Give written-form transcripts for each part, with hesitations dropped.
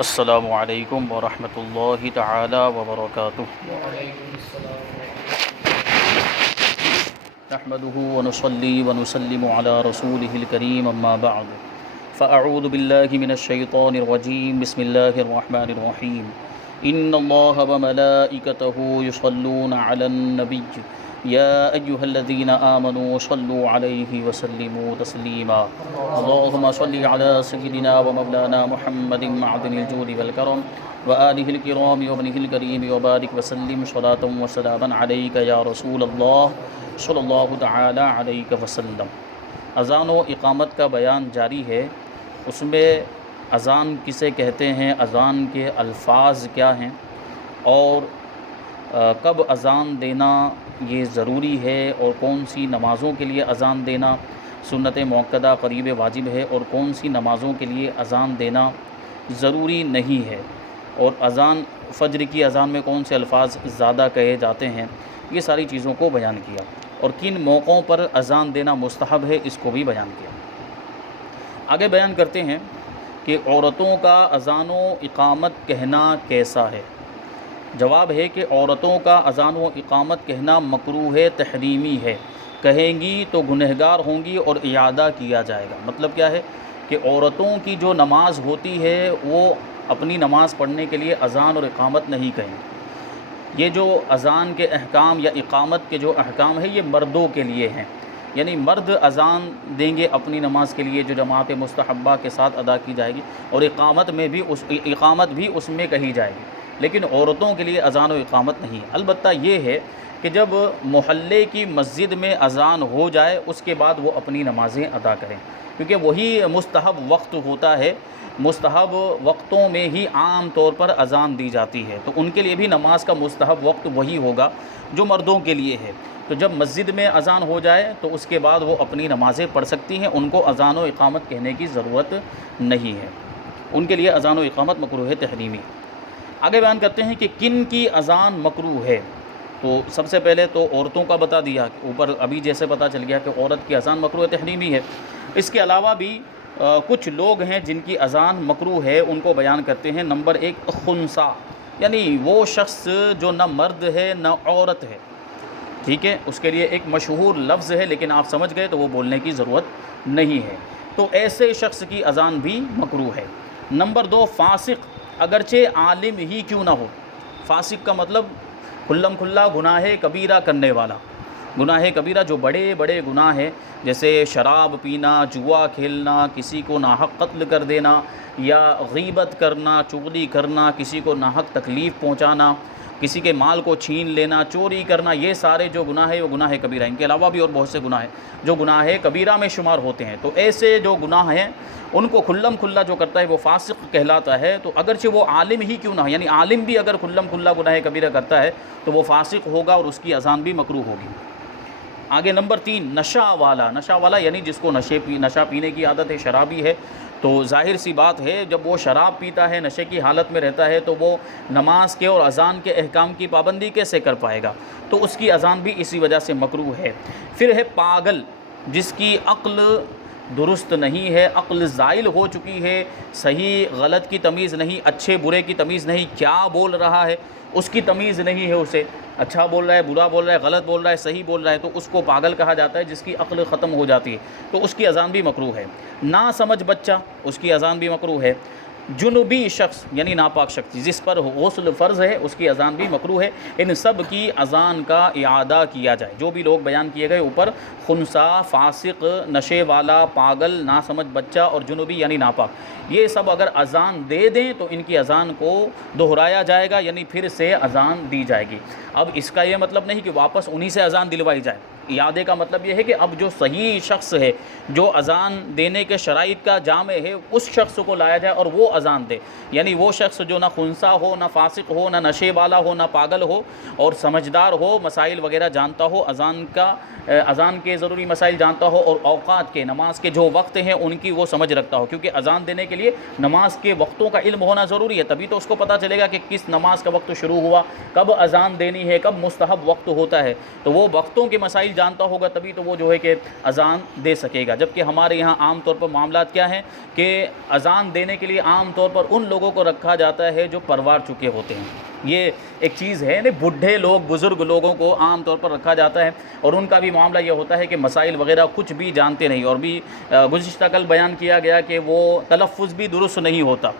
السلام علیکم ورحمۃ اللہ تعالی وبرکاتہ۔ وعلیکم السلام۔ نحمده ونصلي ونسلم على رسوله الكريم اما بعد فاعوذ بالله من الشيطان الرجيم بسم الله الرحمن الرحيم ان الله وملائكته يصلون على النبي يا ايها الذين امنوا صلوا عليه وسلموا تسليما اللهم صل على سيدنا ومولانا محمد معدن الجود والكرم وآله الكرام وابنه الكريم وبارك وسلم صلاة وسلاما عليك يا رسول الله صلی اللہ تعالی علیہ وسلم۔ اذان و اقامت کا بیان جاری ہے۔ اس میں اذان کسے کہتے ہیں، اذان کے الفاظ کیا ہیں، اور کب اذان دینا یہ ضروری ہے، اور کون سی نمازوں کے لیے اذان دینا سنت مؤکدہ قریب واجب ہے، اور کون سی نمازوں کے لیے اذان دینا ضروری نہیں ہے، اور اذان فجر کی اذان میں کون سے الفاظ زیادہ کہے جاتے ہیں، یہ ساری چیزوں کو بیان کیا، اور کن موقعوں پر اذان دینا مستحب ہے اس کو بھی بیان کیا۔ آگے بیان کرتے ہیں کہ عورتوں کا اذان و اقامت کہنا کیسا ہے۔ جواب ہے کہ عورتوں کا اذان و اقامت کہنا مکروہ تحریمی ہے، کہیں گی تو گنہگار ہوں گی اور اعادہ کیا جائے گا۔ مطلب کیا ہے کہ عورتوں کی جو نماز ہوتی ہے وہ اپنی نماز پڑھنے کے لیے اذان اور اقامت نہیں کہیں۔ یہ جو اذان کے احکام یا اقامت کے جو احکام ہیں یہ مردوں کے لیے ہیں، یعنی مرد اذان دیں گے اپنی نماز کے لیے جو جماعت مستحبہ کے ساتھ ادا کی جائے گی، اور اقامت بھی اس میں کہی جائے گی، لیکن عورتوں کے لیے اذان و اقامت نہیں۔ البتہ یہ ہے کہ جب محلے کی مسجد میں اذان ہو جائے اس کے بعد وہ اپنی نمازیں ادا کریں، کیونکہ وہی مستحب وقت ہوتا ہے۔ مستحب وقتوں میں ہی عام طور پر اذان دی جاتی ہے، تو ان کے لیے بھی نماز کا مستحب وقت وہی ہوگا جو مردوں کے لیے ہے۔ تو جب مسجد میں اذان ہو جائے تو اس کے بعد وہ اپنی نمازیں پڑھ سکتی ہیں، ان کو اذان و اقامت کہنے کی ضرورت نہیں ہے، ان کے لیے اذان و اقامت مکروہ تحریمی۔ آگے بیان کرتے ہیں کہ کن کی اذان مکروہ ہے۔ تو سب سے پہلے تو عورتوں کا بتا دیا، اوپر ابھی جیسے پتہ چل گیا کہ عورت کی اذان مکروہ تحریمی ہے۔ اس کے علاوہ بھی کچھ لوگ ہیں جن کی اذان مکروہ ہے، ان کو بیان کرتے ہیں۔ نمبر 1 خنثیٰ، یعنی وہ شخص جو نہ مرد ہے نہ عورت ہے، ٹھیک ہے، اس کے لیے ایک مشہور لفظ ہے لیکن آپ سمجھ گئے تو وہ بولنے کی ضرورت نہیں ہے، تو ایسے شخص کی اذان بھی مکروہ ہے۔ نمبر 2 فاسق، اگرچہ عالم ہی کیوں نہ ہو۔ فاسق کا مطلب کھلم کھلا گناہ کبیرہ کرنے والا، گناہ کبیرہ جو بڑے بڑے گناہ ہیں، جیسے شراب پینا، جوا کھیلنا، کسی کو ناحق قتل کر دینا، یا غیبت کرنا، چغلی کرنا، کسی کو ناحق تکلیف پہنچانا، کسی کے مال کو چھین لینا، چوری کرنا، یہ سارے جو گناہ ہیں وہ گناہ کبیرہ ہیں۔ ان کے علاوہ بھی اور بہت سے گناہ ہیں جو گناہ کبیرہ میں شمار ہوتے ہیں، تو ایسے جو گناہ ہیں ان کو کھلم کھلا جو کرتا ہے وہ فاسق کہلاتا ہے۔ تو اگرچہ وہ عالم ہی کیوں نہ ہو، یعنی عالم بھی اگر کھلم کھلا گناہ کبیرہ کرتا ہے تو وہ فاسق ہوگا اور اس کی اذان بھی مکروہ ہوگی۔ آگے نمبر 3 نشہ والا، نشہ والا یعنی جس کو نشہ پینے کی عادت ہے، شرابی ہے، تو ظاہر سی بات ہے جب وہ شراب پیتا ہے، نشے کی حالت میں رہتا ہے، تو وہ نماز کے اور اذان کے احکام کی پابندی کیسے کر پائے گا، تو اس کی اذان بھی اسی وجہ سے مکروہ ہے۔ پھر ہے پاگل، جس کی عقل درست نہیں ہے، عقل زائل ہو چکی ہے، صحیح غلط کی تمیز نہیں، اچھے برے کی تمیز نہیں، کیا بول رہا ہے اس کی تمیز نہیں ہے، اسے اچھا بول رہا ہے، برا بول رہا ہے، غلط بول رہا ہے، صحیح بول رہا ہے، تو اس کو پاگل کہا جاتا ہے، جس کی عقل ختم ہو جاتی ہے، تو اس کی اذان بھی مکروہ ہے۔ نا سمجھ بچہ، اس کی اذان بھی مکروہ ہے۔ جنبی شخص یعنی ناپاک شخص جس پر غسل فرض ہے، اس کی اذان بھی مکروہ ہے۔ ان سب کی اذان کا اعادہ کیا جائے۔ جو بھی لوگ بیان کیے گئے اوپر، خنثیٰ، فاسق، نشے والا، پاگل، ناسمجھ بچہ اور جنبی یعنی ناپاک، یہ سب اگر اذان دے دیں تو ان کی اذان کو دہرایا جائے گا، یعنی پھر سے اذان دی جائے گی۔ اب اس کا یہ مطلب نہیں کہ واپس انہی سے اذان دلوائی جائے۔ اعادے کا مطلب یہ ہے کہ اب جو صحیح شخص ہے، جو اذان دینے کے شرائط کا جامع ہے، اس شخص کو لایا جائے اور وہ اذان دے، یعنی وہ شخص جو نہ خنثیٰ ہو، نہ فاسق ہو، نہ نشے والا ہو، نہ پاگل ہو، اور سمجھدار ہو، مسائل وغیرہ جانتا ہو، اذان کے ضروری مسائل جانتا ہو، اور اوقات کے، نماز کے جو وقت ہیں ان کی وہ سمجھ رکھتا ہو، کیونکہ اذان دینے کے لیے نماز کے وقتوں کا علم ہونا ضروری ہے، تبھی تو اس کو پتہ چلے گا کہ کس نماز کا وقت شروع ہوا، کب اذان دینی ہے، کب مستحب وقت ہوتا ہے، تو وہ وقتوں کے مسائل جانتا ہوگا تبھی تو وہ جو ہے کہ اذان دے سکے گا. جبکہ ہمارے یہاں عام طور پر معاملات کیا ہیں کہ اذان دینے کے لیے عام طور پر ان لوگوں کو رکھا جاتا ہے جو پروار چکے ہوتے ہیں. یہ ایک چیز ہے نا، بوڑھے لوگ بزرگ لوگوں کو عام طور پر رکھا جاتا ہے، اور ان کا بھی معاملہ یہ ہوتا ہے کہ مسائل وغیرہ کچھ بھی جانتے نہیں، اور بھی گزشتہ کل بیان کیا گیا کہ وہ تلفظ بھی درست نہیں ہوتا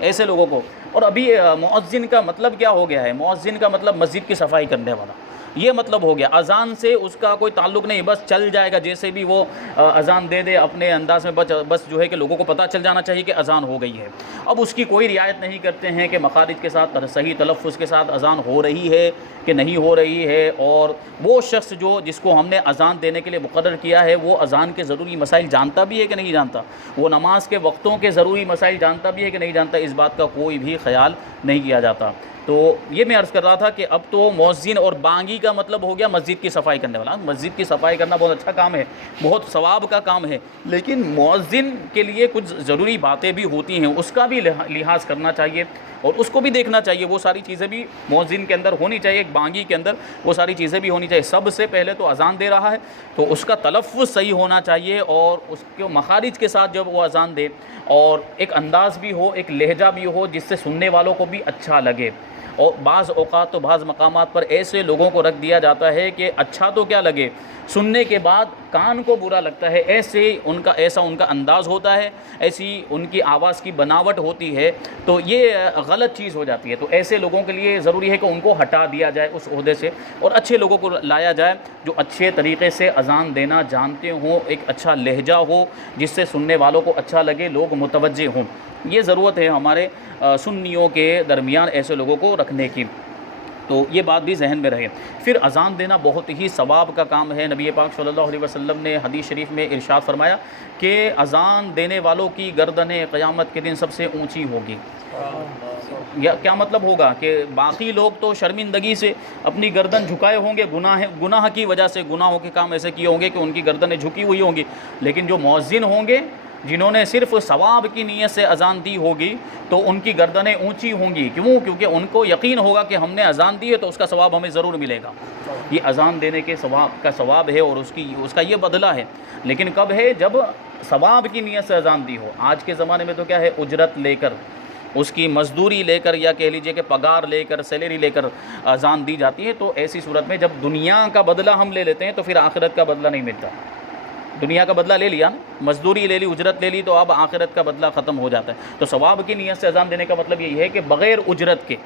ایسے لوگوں کو. اور ابھی مؤذن کا مطلب کیا ہو گیا ہے؟ مؤذن کا مطلب مسجد کی صفائی کرنے والا، یہ مطلب ہو گیا. اذان سے اس کا کوئی تعلق نہیں، بس چل جائے گا جیسے بھی وہ اذان دے دے اپنے انداز میں، بس جو ہے کہ لوگوں کو پتہ چل جانا چاہیے کہ اذان ہو گئی ہے. اب اس کی کوئی رعایت نہیں کرتے ہیں کہ مخارج کے ساتھ صحیح تلفظ کے ساتھ اذان ہو رہی ہے کہ نہیں ہو رہی ہے. اور وہ شخص جس کو ہم نے اذان دینے کے لیے مقرر کیا ہے وہ اذان کے ضروری مسائل جانتا بھی ہے کہ نہیں جانتا، وہ نماز کے وقتوں کے ضروری مسائل جانتا بھی ہے کہ نہیں جانتا، اس بات کا کوئی بھی خیال نہیں کیا جاتا. تو یہ میں عرض کر رہا تھا کہ اب تو مؤذن اور بانگی کا مطلب ہو گیا مسجد کی صفائی کرنے والا. مسجد کی صفائی کرنا بہت اچھا کام ہے، بہت ثواب کا کام ہے، لیکن مؤذن کے لیے کچھ ضروری باتیں بھی ہوتی ہیں، اس کا بھی لحاظ کرنا چاہیے اور اس کو بھی دیکھنا چاہیے. وہ ساری چیزیں بھی مؤذن کے اندر ہونی چاہیے، ایک بانگی کے اندر وہ ساری چیزیں بھی ہونی چاہیے. سب سے پہلے تو اذان دے رہا ہے تو اس کا تلفظ صحیح ہونا چاہیے، اور اس کے مخارج کے ساتھ جب وہ اذان دے اور ایک انداز بھی ہو، ایک لہجہ بھی ہو جس سے سننے والوں کو بھی اچھا لگے. اور بعض اوقات تو بعض مقامات پر ایسے لوگوں کو رکھ دیا جاتا ہے کہ اچھا تو کیا لگے، سننے کے بعد کان کو برا لگتا ہے. ایسا ان کا انداز ہوتا ہے، ایسی ان کی آواز کی بناوٹ ہوتی ہے، تو یہ غلط چیز ہو جاتی ہے. تو ایسے لوگوں کے لیے ضروری ہے کہ ان کو ہٹا دیا جائے اس عہدے سے، اور اچھے لوگوں کو لایا جائے جو اچھے طریقے سے اذان دینا جانتے ہوں، ایک اچھا لہجہ ہو جس سے سننے والوں کو اچھا لگے، لوگ متوجہ ہوں. یہ ضرورت ہے ہمارے سنیوں کے درمیان ایسے لوگوں کو رکھنے کی. تو یہ بات بھی ذہن میں رہے. پھر اذان دینا بہت ہی ثواب کا کام ہے. نبی پاک صلی اللہ علیہ وسلم نے حدیث شریف میں ارشاد فرمایا کہ اذان دینے والوں کی گردنیں قیامت کے دن سب سے اونچی ہوگی. یا کیا مطلب ہوگا کہ باقی لوگ تو شرمندگی سے اپنی گردن جھکائے ہوں گے، گناہ کی وجہ سے، گناہوں کے کام ایسے کیے ہوں گے کہ ان کی گردنیں جھکی ہوئی ہوں گی. لیکن جو مؤذن ہوں گے جنہوں نے صرف ثواب کی نیت سے اذان دی ہوگی تو ان کی گردنیں اونچی ہوں گی. کیوں؟ کیونکہ ان کو یقین ہوگا کہ ہم نے اذان دی ہے تو اس کا ثواب ہمیں ضرور ملے گا. یہ اذان دینے کے ثواب ہے اور اس کا یہ بدلہ ہے. لیکن کب ہے؟ جب ثواب کی نیت سے اذان دی ہو. آج کے زمانے میں تو کیا ہے، اجرت لے کر، اس کی مزدوری لے کر، یا کہہ لیجئے کہ پگار لے کر، سیلری لے کر اذان دی جاتی ہے. تو ایسی صورت میں جب دنیا کا بدلہ ہم لے لیتے ہیں تو پھر آخرت کا بدلہ نہیں ملتا. دنیا کا بدلہ لے لیا، مزدوری لے لی، اجرت لے لی، تو اب آخرت کا بدلہ ختم ہو جاتا ہے. تو ثواب کی نیت سے اذان دینے کا مطلب یہی ہے کہ بغیر اجرت کے،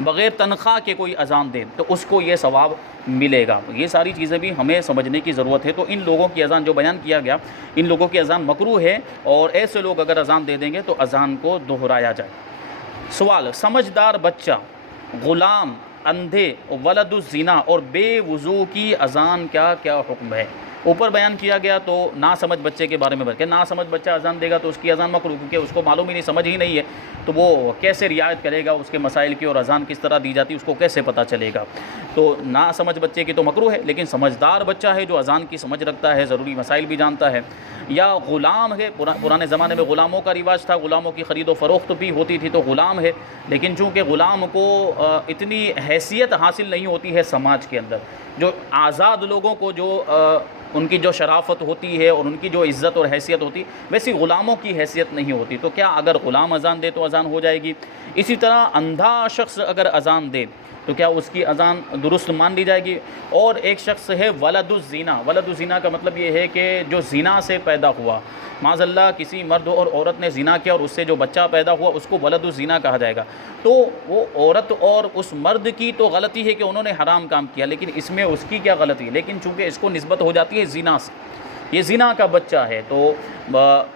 بغیر تنخواہ کے کوئی اذان دے تو اس کو یہ ثواب ملے گا. یہ ساری چیزیں بھی ہمیں سمجھنے کی ضرورت ہے. تو ان لوگوں کی اذان جو بیان کیا گیا، ان لوگوں کی اذان مکروہ ہے، اور ایسے لوگ اگر اذان دے دیں گے تو اذان کو دہرایا جائے. سوال: سمجھدار بچہ، غلام، اندھے، ولد الزنا اور بے وضو کی اذان کیا حکم ہے؟ اوپر بیان کیا گیا تو ناسمجھ بچے کے بارے میں کہ ناسمجھ بچہ اذان دے گا تو اس کی اذان مکروہ، کیونکہ اس کو معلوم ہی نہیں، سمجھ ہی نہیں ہے، تو وہ کیسے رعایت کرے گا اس کے مسائل کی، اور اذان کس طرح دی جاتی ہے اس کو کیسے پتہ چلے گا؟ تو ناسمجھ بچے کی تو مکروہ ہے، لیکن سمجھدار بچہ ہے جو اذان کی سمجھ رکھتا ہے، ضروری مسائل بھی جانتا ہے. یا غلام ہے، پرانے زمانے میں غلاموں کا رواج تھا، غلاموں کی خرید و فروخت بھی ہوتی تھی، تو غلام ہے. لیکن چونکہ غلام کو اتنی حیثیت حاصل نہیں ہوتی ہے سماج کے اندر، جو آزاد لوگوں کو جو ان کی جو شرافت ہوتی ہے اور ان کی جو عزت اور حیثیت ہوتی، ویسی غلاموں کی حیثیت نہیں ہوتی. تو کیا اگر غلام اذان دے تو اذان ہو جائے گی؟ اسی طرح اندھا شخص اگر اذان دے تو کیا اس کی اذان درست مان لی جائے گی؟ اور ایک شخص ہے ولد الزنا. ولد الزنا کا مطلب یہ ہے کہ جو زنا سے پیدا ہوا، معاذ اللہ کسی مرد اور عورت نے زنا کیا اور اس سے جو بچہ پیدا ہوا اس کو ولد الزنا کہا جائے گا. تو وہ عورت اور اس مرد کی تو غلطی ہے کہ انہوں نے حرام کام کیا، لیکن اس میں اس کی کیا غلطی ہے؟ لیکن چونکہ اس کو نسبت ہو جاتی ہے زنا سے، یہ زنا کا بچہ ہے، تو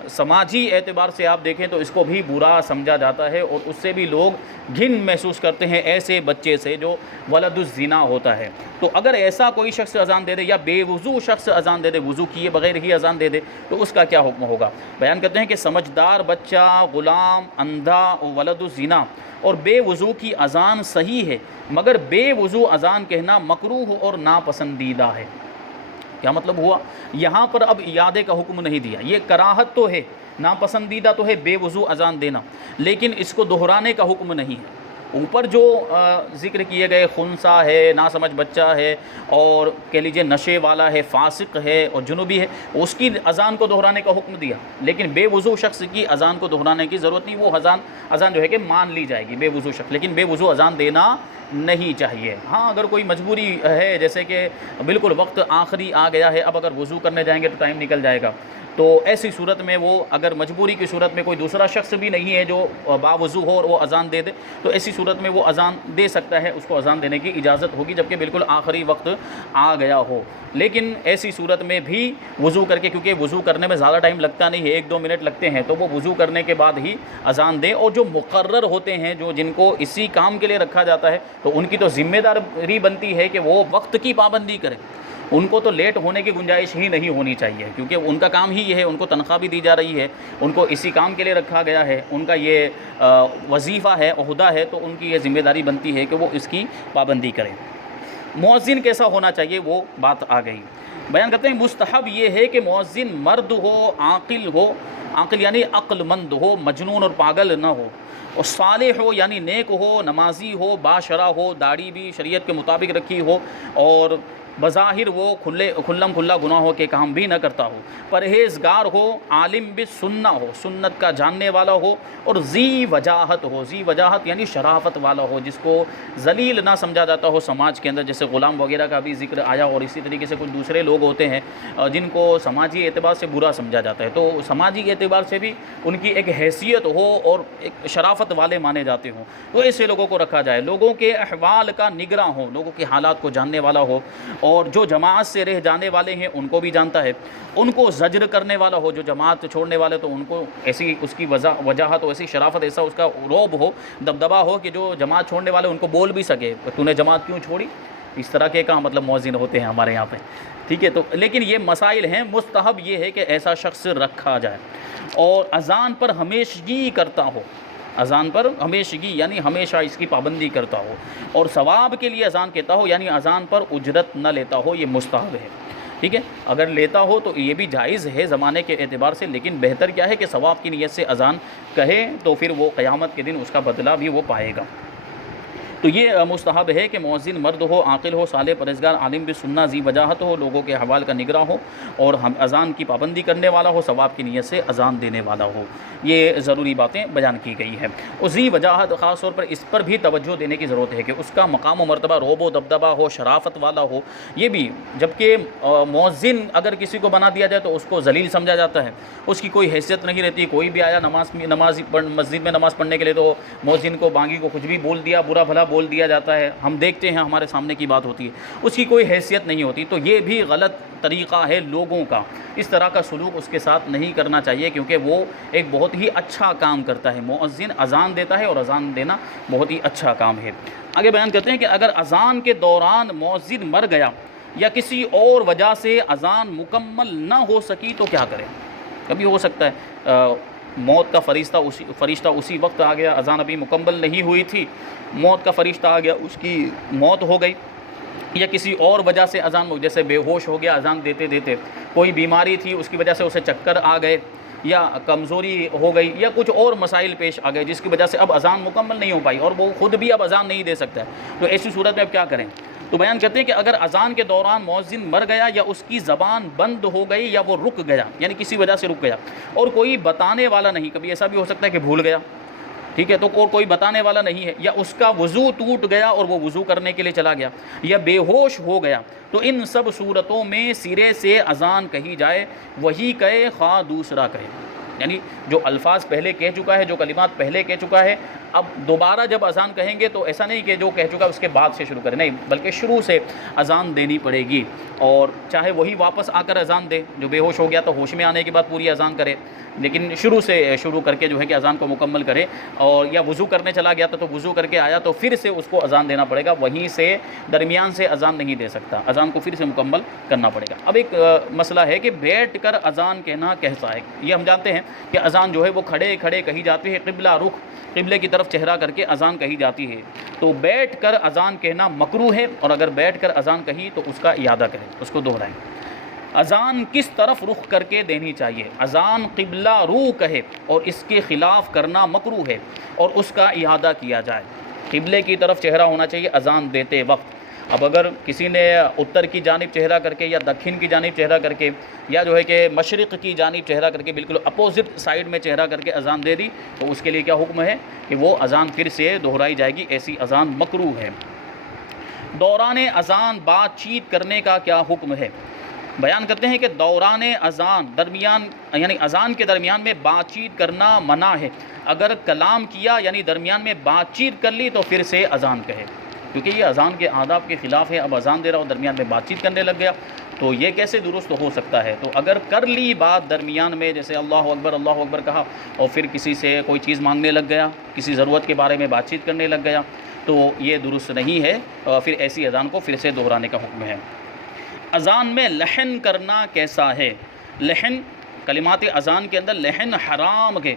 سماجی اعتبار سے آپ دیکھیں تو اس کو بھی برا سمجھا جاتا ہے، اور اس سے بھی لوگ گھن محسوس کرتے ہیں ایسے بچے سے جو ولد الزنا ہوتا ہے. تو اگر ایسا کوئی شخص اذان دے دے، یا بے وضو شخص اذان دے دے، وضو کیے بغیر ہی اذان دے دے، تو اس کا کیا حکم ہوگا؟ بیان کرتے ہیں کہ سمجھدار بچہ، غلام، اندھا، ولد الزنا اور بے وضو کی اذان صحیح ہے، مگر بے وضو اذان کہنا مکروہ اور ناپسندیدہ ہے. کیا مطلب ہوا؟ یہاں پر اب اعادے کا حکم نہیں دیا. یہ کراہت تو ہے، ناپسندیدہ تو ہے بے وضو اذان دینا، لیکن اس کو دہرانے کا حکم نہیں ہے. اوپر جو ذکر کیے گئے خنثی ہے، ناسمجھ بچہ ہے، اور کہہ لیجیے نشے والا ہے، فاسق ہے اور جنوبی ہے، اس کی اذان کو دہرانے کا حکم دیا، لیکن بے وضو شخص کی اذان کو دہرانے کی ضرورت نہیں، وہ اذان جو ہے کہ مان لی جائے گی، بے وضو شخص، لیکن بے وضو اذان دینا نہیں چاہیے۔ ہاں اگر کوئی مجبوری ہے، جیسے کہ بالکل وقت آخری آ گیا ہے، اب اگر وضو کرنے جائیں گے تو ٹائم نکل جائے گا، تو ایسی صورت میں وہ اگر مجبوری کی صورت میں کوئی دوسرا شخص بھی نہیں ہے جو باوضو ہو اور وہ اذان دے دے، تو ایسی صورت میں وہ اذان دے سکتا ہے، اس کو اذان دینے کی اجازت ہوگی، جبکہ بالکل آخری وقت آ گیا ہو۔ لیکن ایسی صورت میں بھی وضو کر کے، کیونکہ وضو کرنے میں زیادہ ٹائم لگتا نہیں ہے، 1-2 منٹ لگتے ہیں، تو وہ وضو کرنے کے بعد ہی اذان دے، اور جو مقرر ہوتے ہیں، جن کو اسی کام کے لیے رکھا جاتا ہے، تو ان کی تو ذمہ داری بنتی ہے کہ وہ وقت کی پابندی کریں، ان کو تو لیٹ ہونے کی گنجائش ہی نہیں ہونی چاہیے، کیونکہ ان کا کام ہی یہ ہے، ان کو تنخواہ بھی دی جا رہی ہے، ان کو اسی کام کے لیے رکھا گیا ہے، ان کا یہ وظیفہ ہے، عہدہ ہے، تو ان کی یہ ذمہ داری بنتی ہے کہ وہ اس کی پابندی کریں۔ مؤذن کیسا ہونا چاہیے، وہ بات آ گئی۔ بیان کرتے ہیں مستحب یہ ہے کہ مؤذن مرد ہو، عاقل یعنی عقل مند ہو، مجنون اور پاگل نہ ہو، اور صالح ہو یعنی نیک ہو، نمازی ہو، باشرع ہو، داڑھی بھی شریعت کے مطابق رکھی ہو، اور بظاہر وہ کھلم کھلا گناہوں کے کام بھی نہ کرتا ہو، پرہیزگار ہو، عالم بالسنہ ہو، سنت کا جاننے والا ہو، اور ذی وجاہت ہو، ذی وجاہت یعنی شرافت والا ہو، جس کو ذلیل نہ سمجھا جاتا ہو سماج کے اندر، جیسے غلام وغیرہ کا بھی ذکر آیا، اور اسی طریقے سے کچھ دوسرے لوگ ہوتے ہیں جن کو سماجی اعتبار سے برا سمجھا جاتا ہے، تو سماجی اعتبار سے بھی ان کی ایک حیثیت ہو اور ایک شرافت والے مانے جاتے ہوں، تو ایسے لوگوں کو رکھا جائے، لوگوں کے احوال کا نگراں ہو، لوگوں کے حالات کو جاننے والا ہو، اور جو جماعت سے رہ جانے والے ہیں ان کو بھی جانتا ہے، ان کو زجر کرنے والا ہو، جو جماعت چھوڑنے والے تو ان کو ایسی اس کی وجاہت ہو، ایسی شرافت، ایسا اس کا روب ہو، دبدبا ہو کہ جو جماعت چھوڑنے والے ان کو بول بھی سکے تو نے جماعت کیوں چھوڑی، اس طرح کے کا مطلب مؤذن ہوتے ہیں ہمارے یہاں پہ، ٹھیک ہے۔ تو لیکن یہ مسائل ہیں، مستحب یہ ہے کہ ایسا شخص رکھا جائے، اور اذان پر ہمیشگی کرتا ہو، اذان پر ہمیشگی یعنی ہمیشہ اس کی پابندی کرتا ہو، اور ثواب کے لیے اذان کہتا ہو، یعنی اذان پر اجرت نہ لیتا ہو، یہ مستحب ہے، ٹھیک ہے۔ اگر لیتا ہو تو یہ بھی جائز ہے زمانے کے اعتبار سے، لیکن بہتر کیا ہے کہ ثواب کی نیت سے اذان کہے، تو پھر وہ قیامت کے دن اس کا بدلہ بھی وہ پائے گا۔ تو یہ مستحب ہے کہ مؤذن مرد ہو، عاقل ہو، صالح، پرہیزگار، عالم بالسنہ، ذی وجاہت ہو، لوگوں کے احوال کا نگراں ہو، اور اذان کی پابندی کرنے والا ہو، ثواب کی نیت سے اذان دینے والا ہو۔ یہ ضروری باتیں بیان کی گئی ہیں، اور ذی وجاہت خاص طور پر اس پر بھی توجہ دینے کی ضرورت ہے کہ اس کا مقام و مرتبہ روب و دبدبہ ہو، شرافت والا ہو، یہ بھی، جبکہ مؤذن اگر کسی کو بنا دیا جائے تو اس کو ذلیل سمجھا جاتا ہے، اس کی کوئی حیثیت نہیں رہتی، کوئی بھی آیا مسجد میں نماز پڑھنے کے لیے تو مؤذن کو، بانگی کو کچھ بھی بول دیا، برا بھلا بول دیا جاتا ہے، ہم دیکھتے ہیں، ہمارے سامنے کی بات ہوتی ہے، اس کی کوئی حیثیت نہیں ہوتی، تو یہ بھی غلط طریقہ ہے لوگوں کا، اس طرح کا سلوک اس کے ساتھ نہیں کرنا چاہیے، کیونکہ وہ ایک بہت ہی اچھا کام کرتا ہے، مؤذن اذان دیتا ہے، اور اذان دینا بہت ہی اچھا کام ہے۔ آگے بیان کرتے ہیں کہ اگر اذان کے دوران مؤذن مر گیا یا کسی اور وجہ سے اذان مکمل نہ ہو سکی تو کیا کریں؟ کبھی ہو سکتا ہے موت کا فرشتہ اسی وقت آ گیا، اذان ابھی مکمل نہیں ہوئی تھی، موت کا فرشتہ آ گیا، اس کی موت ہو گئی، یا کسی اور وجہ سے اذان، جیسے بے ہوش ہو گیا اذان دیتے دیتے، کوئی بیماری تھی اس کی وجہ سے اسے چکر آ گئے، یا کمزوری ہو گئی، یا کچھ اور مسائل پیش آ گئے جس کی وجہ سے اب اذان مکمل نہیں ہو پائی، اور وہ خود بھی اب اذان نہیں دے سکتا ہے، تو ایسی صورت میں اب کیا کریں؟ تو بیان کرتے ہیں کہ اگر اذان کے دوران مؤذن مر گیا، یا اس کی زبان بند ہو گئی، یا وہ رک گیا، یعنی کسی وجہ سے رک گیا، اور کوئی بتانے والا نہیں، کبھی ایسا بھی ہو سکتا ہے کہ بھول گیا، ٹھیک ہے، تو اور کوئی بتانے والا نہیں ہے، یا اس کا وضو ٹوٹ گیا اور وہ وضو کرنے کے لیے چلا گیا، یا بے ہوش ہو گیا، تو ان سب صورتوں میں سرے سے اذان کہی جائے، وہی کہے خواہ دوسرا کہے، یعنی جو الفاظ پہلے کہہ چکا ہے، جو کلمات پہلے کہہ چکا ہے، اب دوبارہ جب اذان کہیں گے تو ایسا نہیں کہ جو کہہ چکا اس کے بعد سے شروع کریں، نہیں، بلکہ شروع سے اذان دینی پڑے گی، اور چاہے وہی واپس آ کر اذان دے، جو بے ہوش ہو گیا تو ہوش میں آنے کے بعد پوری اذان کرے، لیکن شروع کر کے جو ہے کہ اذان کو مکمل کرے، اور یا وضو کرنے چلا گیا تو وضو کر کے آیا تو پھر سے اس کو اذان دینا پڑے گا، وہیں سے درمیان سے اذان نہیں دے سکتا، اذان کو پھر سے مکمل کرنا پڑے گا۔ اب ایک مسئلہ ہے کہ بیٹھ کر اذان کہنا کیسا ہے؟ یہ ہم جانتے ہیں کہ اذان جو ہے وہ کھڑے کھڑے کہی جاتی ہے، قبلہ رخ، قبلے کی طرف چہرہ کر کے اذان کہی جاتی ہے، تو بیٹھ کر اذان کہنا مکروہ ہے، اور اگر بیٹھ کر اذان کہی تو اس کا اعادہ کریں، اس کو دہرائیں۔ اذان کس طرف رخ کر کے دینی چاہیے؟ اذان قبلہ رو کہے اور اس کے خلاف کرنا مکروہ ہے، اور اس کا اعادہ کیا جائے۔ قبلے کی طرف چہرہ ہونا چاہیے اذان دیتے وقت۔ اب اگر کسی نے اتر کی جانب چہرہ کر کے یا دکھن کی جانب چہرہ کر کے یا جو ہے کہ مشرق کی جانب چہرہ کر کے بالکل اپوزٹ سائیڈ میں چہرہ کر کے اذان دے دی تو اس کے لیے کیا حکم ہے کہ وہ اذان پھر سے دہرائی جائے گی، ایسی اذان مکروہ ہے۔ دوران اذان بات چیت کرنے کا کیا حکم ہے؟ بیان کرتے ہیں کہ دوران اذان درمیان یعنی اذان کے درمیان میں بات چیت کرنا منع ہے۔ اگر کلام کیا یعنی درمیان میں بات چیت کر لی تو پھر سے اذان کہے، کیونکہ یہ اذان کے آداب کے خلاف ہے۔ اب اذان دے رہا ہو درمیان میں بات چیت کرنے لگ گیا تو یہ کیسے درست ہو سکتا ہے؟ تو اگر کر لی بات درمیان میں، جیسے اللہ اکبر کہا اور پھر کسی سے کوئی چیز مانگنے لگ گیا، کسی ضرورت کے بارے میں بات چیت کرنے لگ گیا تو یہ درست نہیں ہے، پھر ایسی اذان کو پھر سے دہرانے کا حکم ہے۔ اذان میں لحن کرنا کیسا ہے؟ لحن، کلمات اذان کے اندر لحن حرام ہے،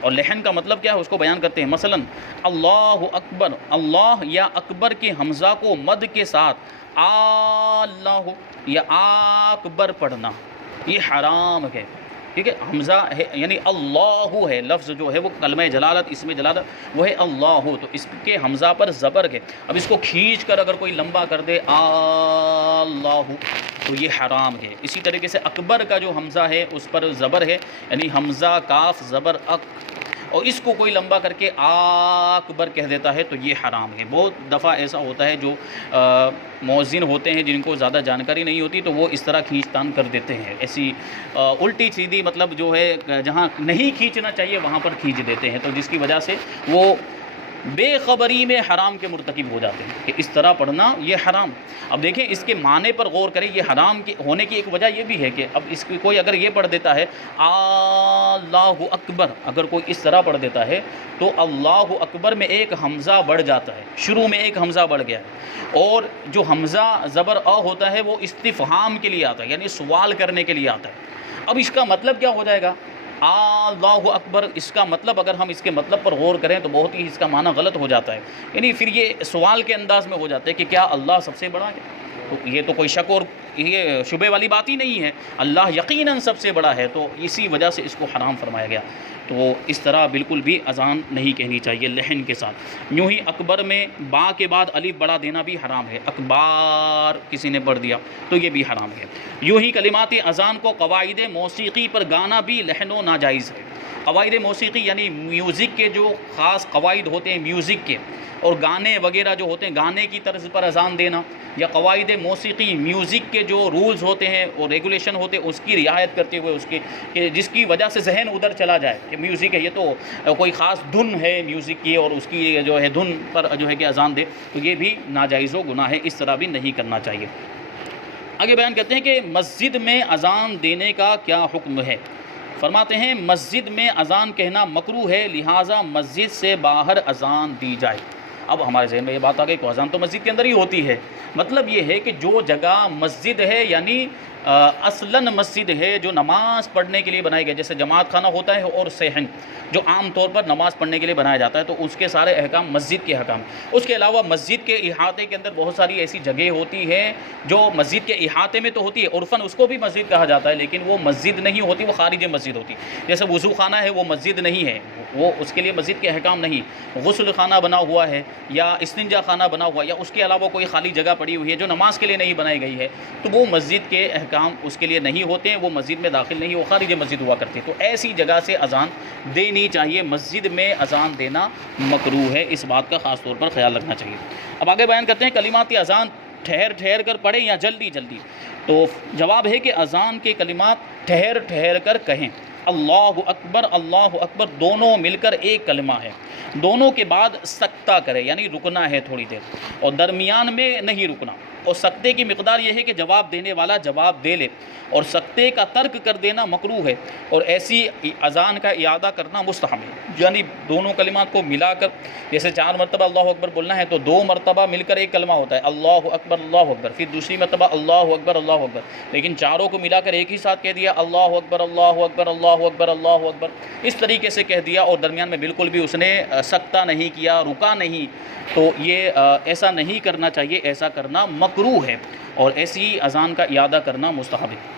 اور لحن کا مطلب کیا ہے اس کو بیان کرتے ہیں۔ مثلا اللہ اکبر، اللہ یا اکبر کے حمزہ کو مد کے ساتھ اللہ یا اکبر پڑھنا یہ حرام ہے، ٹھیک ہے۔ حمزہ ہے یعنی اللہ ہے، لفظ جو ہے وہ کلمہ جلالت، اسم جلالت وہ ہے اللہ، تو اس کے حمزہ پر زبر ہے۔ اب اس کو کھینچ کر اگر کوئی لمبا کر دے اللہ تو یہ حرام ہے۔ اسی طریقے سے اکبر کا جو حمزہ ہے اس پر زبر ہے، یعنی حمزہ کاف زبر اک، اور اس کو کوئی لمبا کر کے اکبر کہہ دیتا ہے تو یہ حرام ہے۔ بہت دفعہ ایسا ہوتا ہے جو مؤذن ہوتے ہیں جن کو زیادہ جانکاری نہیں ہوتی تو وہ اس طرح کھینچ تان کر دیتے ہیں، ایسی الٹی سیدھی مطلب جو ہے جہاں نہیں کھینچنا چاہیے وہاں پر کھینچ دیتے ہیں، تو جس کی وجہ سے وہ بے خبری میں حرام کے مرتکب ہو جاتے ہیں کہ اس طرح پڑھنا یہ حرام۔ اب دیکھیں اس کے معنی پر غور کریں، یہ حرام کے ہونے کی ایک وجہ یہ بھی ہے کہ اب اس کی کوئی اگر یہ پڑھ دیتا ہے اللہ اکبر، اگر کوئی اس طرح پڑھ دیتا ہے تو اللہ اکبر میں ایک حمزہ بڑھ جاتا ہے، شروع میں ایک حمزہ بڑھ گیا ہے، اور جو حمزہ زبر ہوتا ہے وہ استفہام کے لیے آتا ہے، یعنی سوال کرنے کے لیے آتا ہے۔ اب اس کا مطلب کیا ہو جائے گا؟ اللہ اکبر، اس کا مطلب اگر ہم اس کے مطلب پر غور کریں تو بہت ہی اس کا معنی غلط ہو جاتا ہے، یعنی پھر یہ سوال کے انداز میں ہو جاتا ہے کہ کیا اللہ سب سے بڑا ہے؟ تو یہ تو کوئی شک اور یہ شبے والی بات ہی نہیں ہے، اللہ یقیناً سب سے بڑا ہے، تو اسی وجہ سے اس کو حرام فرمایا گیا۔ تو اس طرح بالکل بھی اذان نہیں کہنی چاہیے لحن کے ساتھ۔ یوں ہی اکبر میں با کے بعد الف بڑا دینا بھی حرام ہے، اکبار کسی نے پڑھ دیا تو یہ بھی حرام ہے۔ یوں ہی کلمات اذان کو قواعد موسیقی پر گانا بھی لحن و ناجائز ہے۔ قواعد موسیقی یعنی میوزک کے جو خاص قواعد ہوتے ہیں میوزک کے، اور گانے وغیرہ جو ہوتے ہیں گانے کی طرز پر اذان دینا، یا قواعد موسیقی میوزک کے جو رولز ہوتے ہیں اور ریگولیشن ہوتے ہیں اس کی رعایت کرتے ہوئے، اس کی کہ جس کی وجہ سے ذہن ادھر چلا جائے کہ میوزک ہے یہ تو کوئی خاص دھن ہے میوزک کی اور اس کی جو ہے دھن پر جو ہے کہ اذان دے، تو یہ بھی ناجائز و گناہ ہے، اس طرح بھی نہیں کرنا چاہیے۔ آگے بیان کرتے ہیں کہ مسجد میں اذان دینے کا کیا حکم ہے۔ فرماتے ہیں مسجد میں اذان کہنا مکروہ ہے، لہٰذا مسجد سے باہر اذان دی جائے۔ اب ہمارے ذہن میں یہ بات آ گئی کہ اذان تو مسجد کے اندر ہی ہوتی ہے، مطلب یہ ہے کہ جو جگہ مسجد ہے یعنی اصلاً مسجد ہے جو نماز پڑھنے کے لیے بنائی گئی، جیسے جماعت خانہ ہوتا ہے اور صحن جو عام طور پر نماز پڑھنے کے لیے بنایا جاتا ہے، تو اس کے سارے احکام مسجد کے احکام۔ اس کے علاوہ مسجد کے احاطے کے اندر بہت ساری ایسی جگہ ہوتی ہیں جو مسجد کے احاطے میں تو ہوتی ہے، عرفاً اس کو بھی مسجد کہا جاتا ہے، لیکن وہ مسجد نہیں ہوتی، وہ خارج مسجد ہوتی۔ جیسے وضو خانہ ہے وہ مسجد نہیں ہے، وہ اس کے لیے مسجد کے احکام نہیں۔ غسل خانہ بنا ہوا ہے یا استنجا خانہ بنا ہوا ہے یا اس کے علاوہ کوئی خالی جگہ پڑی ہوئی ہے جو نماز کے لیے نہیں بنائی گئی ہے، تو وہ مسجد کے احکام اس کے لیے نہیں ہوتے ہیں، وہ مسجد میں داخل نہیں، وہ خارج مسجد ہوا کرتے، تو ایسی جگہ سے اذان دینی چاہیے۔ مسجد میں اذان دینا مکروہ ہے، اس بات کا خاص طور پر خیال رکھنا چاہیے۔ اب آگے بیان کرتے ہیں کلمات اذان ٹھہر ٹھہر کر پڑھیں یا جلدی جلدی، تو جواب ہے کہ اذان کے کلمات ٹھہر ٹھہر کر کہیں۔ اللہ اکبر دونوں مل کر ایک کلمہ ہے، دونوں کے بعد سکتہ کرے یعنی رکنا ہے تھوڑی دیر، اور درمیان میں نہیں رکنا، اور سکتے کی مقدار یہ ہے کہ جواب دینے والا جواب دے لے، اور سکتے کا ترک کر دینا مکروہ ہے، اور ایسی اذان کا اعادہ کرنا مستحب ہے، یعنی دونوں کلمات کو ملا کر جیسے 4 مرتبہ اللہ اکبر بولنا ہے تو 2 مرتبہ مل کر ایک کلمہ ہوتا ہے اللہ اکبر، پھر دوسری مرتبہ اللہ اکبر، لیکن چاروں کو ملا کر ایک ہی ساتھ کہہ دیا اللہ اکبر اللہ اکبر اللہ اکبر اللہ اکبر، اس طریقے سے کہہ دیا، اور درمیان میں بالکل بھی اس نے سکتہ نہیں کیا، رکا نہیں، تو یہ ایسا نہیں کرنا چاہیے، ایسا کرنا مکروہ ہے، اور ایسی اذان کا اعادہ کرنا مستحب ہے۔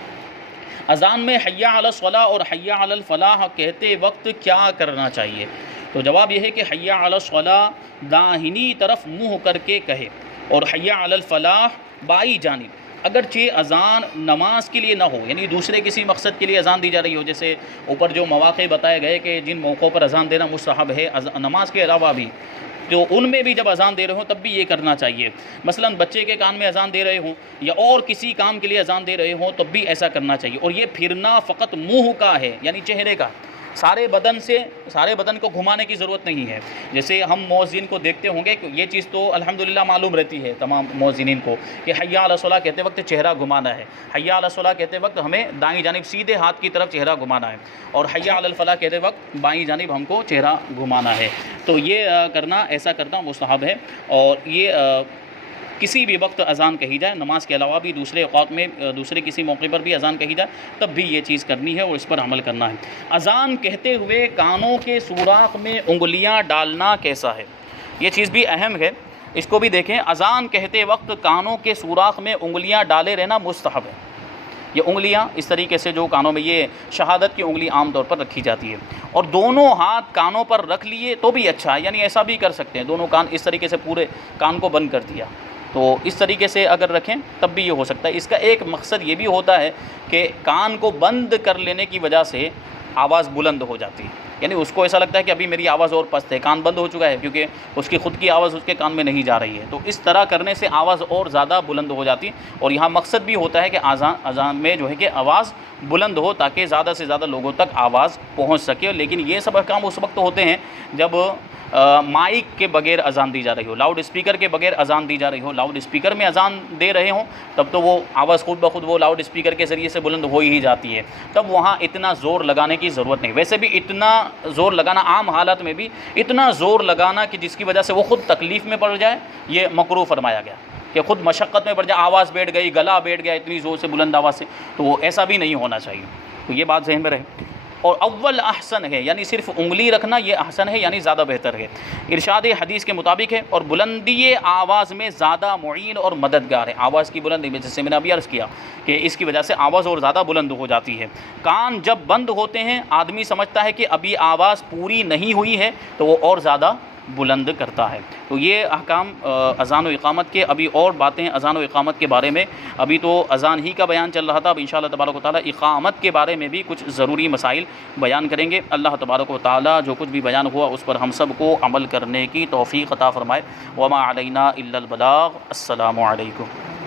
اذان میں حی علی الصلاۃ اور حی علی الفلاح کہتے وقت کیا کرنا چاہیے؟ تو جواب یہ ہے کہ حی علی الصلاۃ داہنی طرف منہ کر کے کہے، اور حی علی الفلاح بائیں جانب، اگرچہ اذان نماز کے لیے نہ ہو، یعنی دوسرے کسی مقصد کے لیے اذان دی جا رہی ہو، جیسے اوپر جو مواقع بتائے گئے کہ جن موقعوں پر اذان دینا مستحب ہے نماز کے علاوہ بھی، تو ان میں بھی جب اذان دے رہے ہوں تب بھی یہ کرنا چاہیے۔ مثلا بچے کے کان میں اذان دے رہے ہوں یا اور کسی کام کے لیے اذان دے رہے ہوں تب بھی ایسا کرنا چاہیے، اور یہ پھرنا فقط منہ کا ہے، یعنی چہرے کا، سارے بدن کو گھمانے کی ضرورت نہیں ہے۔ جیسے ہم مؤذن کو دیکھتے ہوں گے کہ یہ چیز تو الحمدللہ معلوم رہتی ہے تمام مؤذنین کو کہ حی علی الصلاۃ کہتے وقت چہرہ گھمانا ہے، حی علی الصلاۃ کہتے وقت ہمیں دائیں جانب سیدھے ہاتھ کی طرف چہرہ گھمانا ہے، اور حی علی الفلاح کہتے وقت بائیں جانب ہم کو چہرہ گھمانا ہے۔ تو یہ ایسا کرنا مستحب ہے، اور یہ کسی بھی وقت اذان کہی جائے، نماز کے علاوہ بھی دوسرے اوقات میں دوسرے کسی موقع پر بھی اذان کہی جائے تب بھی یہ چیز کرنی ہے اور اس پر عمل کرنا ہے۔ اذان کہتے ہوئے کانوں کے سوراخ میں انگلیاں ڈالنا کیسا ہے؟ یہ چیز بھی اہم ہے، اس کو بھی دیکھیں۔ اذان کہتے وقت کانوں کے سوراخ میں انگلیاں ڈالے رہنا مستحب ہے۔ یہ انگلیاں اس طریقے سے جو کانوں میں، یہ شہادت کی انگلی عام طور پر رکھی جاتی ہے، اور دونوں ہاتھ کانوں پر رکھ لیے تو بھی اچھا ہے، یعنی ایسا بھی کر سکتے ہیں، دونوں کان اس طریقے سے پورے کان کو بند کر دیا، تو اس طریقے سے اگر رکھیں تب بھی یہ ہو سکتا ہے۔ اس کا ایک مقصد یہ بھی ہوتا ہے کہ کان کو بند کر لینے کی وجہ سے آواز بلند ہو جاتی ہے، یعنی اس کو ایسا لگتا ہے کہ ابھی میری آواز اور پست ہے، کان بند ہو چکا ہے، کیونکہ اس کی خود کی آواز اس کے کان میں نہیں جا رہی ہے، تو اس طرح کرنے سے آواز اور زیادہ بلند ہو جاتی ہے، اور یہاں مقصد بھی ہوتا ہے کہ اذان میں جو ہے کہ آواز بلند ہو تاکہ زیادہ سے زیادہ لوگوں تک آواز پہنچ سکے۔ لیکن یہ سب احکام اس وقت ہوتے ہیں جب مائک کے بغیر اذان دی جا رہی ہو، لاؤڈ اسپیکر کے بغیر اذان دی جا رہی ہو، لاؤڈ اسپیکر میں اذان دے رہے ہوں تب تو وہ آواز خود بخود وہ لاؤڈ اسپیکر کے ذریعے سے بلند ہو ہی جاتی ہے، تب وہاں اتنا زور لگانے کی ضرورت نہیں۔ ویسے بھی اتنا زور لگانا، عام حالت میں بھی اتنا زور لگانا کہ جس کی وجہ سے وہ خود تکلیف میں پڑ جائے، یہ مکروہ فرمایا گیا کہ خود مشقت میں پڑ جائے، آواز بیٹھ گئی، گلا بیٹھ گیا اتنی زور سے بلند آواز سے، تو وہ ایسا بھی نہیں ہونا چاہیے، تو یہ بات ذہن میں رہے۔ اور اول احسن ہے، یعنی صرف انگلی رکھنا یہ احسن ہے، یعنی زیادہ بہتر ہے، ارشاد حدیث کے مطابق ہے، اور بلندی آواز میں زیادہ معین اور مددگار ہے۔ آواز کی بلندی میں، جیسے میں نے ابھی عرض کیا کہ اس کی وجہ سے آواز اور زیادہ بلند ہو جاتی ہے۔ کان جب بند ہوتے ہیں آدمی سمجھتا ہے کہ ابھی آواز پوری نہیں ہوئی ہے تو وہ اور زیادہ بلند کرتا ہے۔ تو یہ احکام اذان و اقامت کے، ابھی اور باتیں اذان و اقامت کے بارے میں، ابھی تو اذان ہی کا بیان چل رہا تھا، اب انشاءاللہ تبارک و تعالیٰ اقامت کے بارے میں بھی کچھ ضروری مسائل بیان کریں گے۔ اللہ تبارک و تعالیٰ جو کچھ بھی بیان ہوا اس پر ہم سب کو عمل کرنے کی توفیق عطا فرمائے۔ وما علینا الا البلاغ۔ السلام علیکم۔